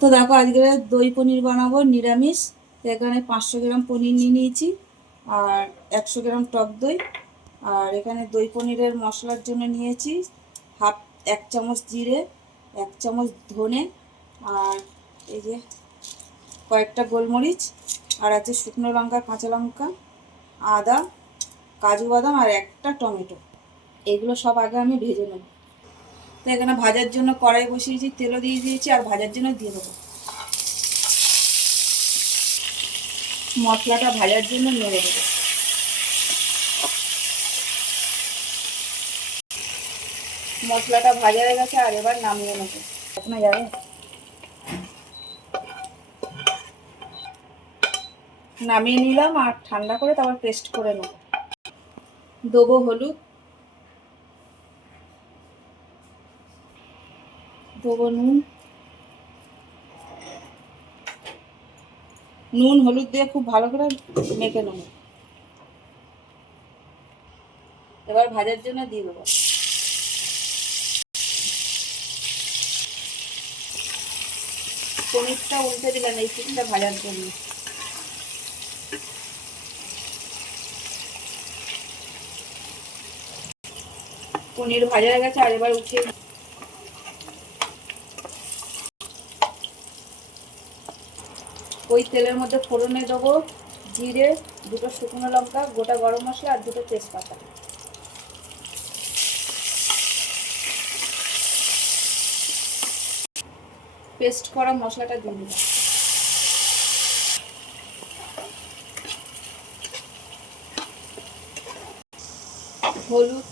তো দেখো আজকে দই পনির বানাবো নিরামিষ। তো এখানে 500 গ্রাম পনির নিয়ে নিয়েছি, আর 100 গ্রাম টক দই। আর এখানে দই পনিরের মশলার জন্য নিয়েছি এক চামচ জিরে, 1 চামচ ধনে, আর এই যে কয়েকটা গোলমরিচ, আর আছে শুকনো লঙ্কা, কাঁচা লঙ্কা, আদা, কাজু বাদাম, আর একটা টমেটো। এগুলো সব আগে আমি ভেজে নেব। তো এখানে ভাজার জন্য কড়াই বসিয়েছি, তেলও দিয়ে দিয়েছি, আর ভাজার জন্য দিয়ে দেবো। মশলাটা ভাজার জন্য নেড়ে দেবো। মশলাটা ভাজা হয়ে গেছে, আর এবার নামিয়ে নেবো। আপনার যাবে নামিয়ে নিলাম, আর ঠান্ডা করে তারপর পেস্ট করে নেব। দেবো হলুদ, দেবো নুন। নুন হলুদ দিয়ে খুব ভালো করে মেখে নেব। এবার ভাজার জন্য দিয়ে দেবো। পনিরটা উল্টে দিলাম এই পিঠটা ভাজার জন্য। পনির ভাজা হয়ে গেছে, আর এবার উঠিয়ে ওই তেলের মধ্যে ফোড়নে দেবো জিরে, 2টো শুকনো লঙ্কা, গোটা গরম মশলা, আর 2টো তেজপাতা। পেস্ট করা মশলাটা দিয়ে দিলাম। হলুদ,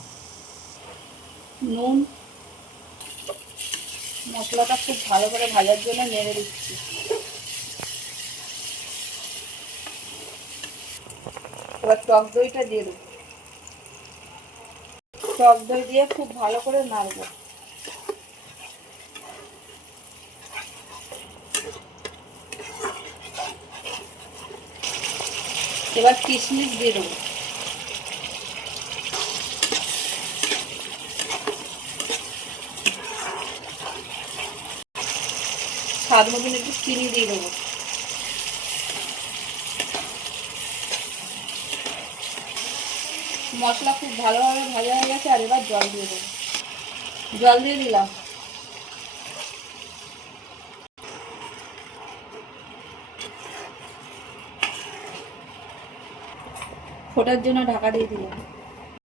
নুন, মশলাটা খুব ভালো করে ভাজার জন্য নেড়ে দিচ্ছি। এবার টক দইটা দিয়ে দেবো। টক দই দিয়ে খুব ভালো করে নাড়বো। এবার কিশমিশ দিয়ে দেবো। স্বাদ মতন একটু চিনি দিয়ে দেবো। মশলা খুব ভালোভাবে ভাজা হয়ে গেছে, আর এবার জল দিয়ে দেবো। জল দিয়ে দিলাম। ফোটার জন্য ঢাকা দিয়ে দিলাম।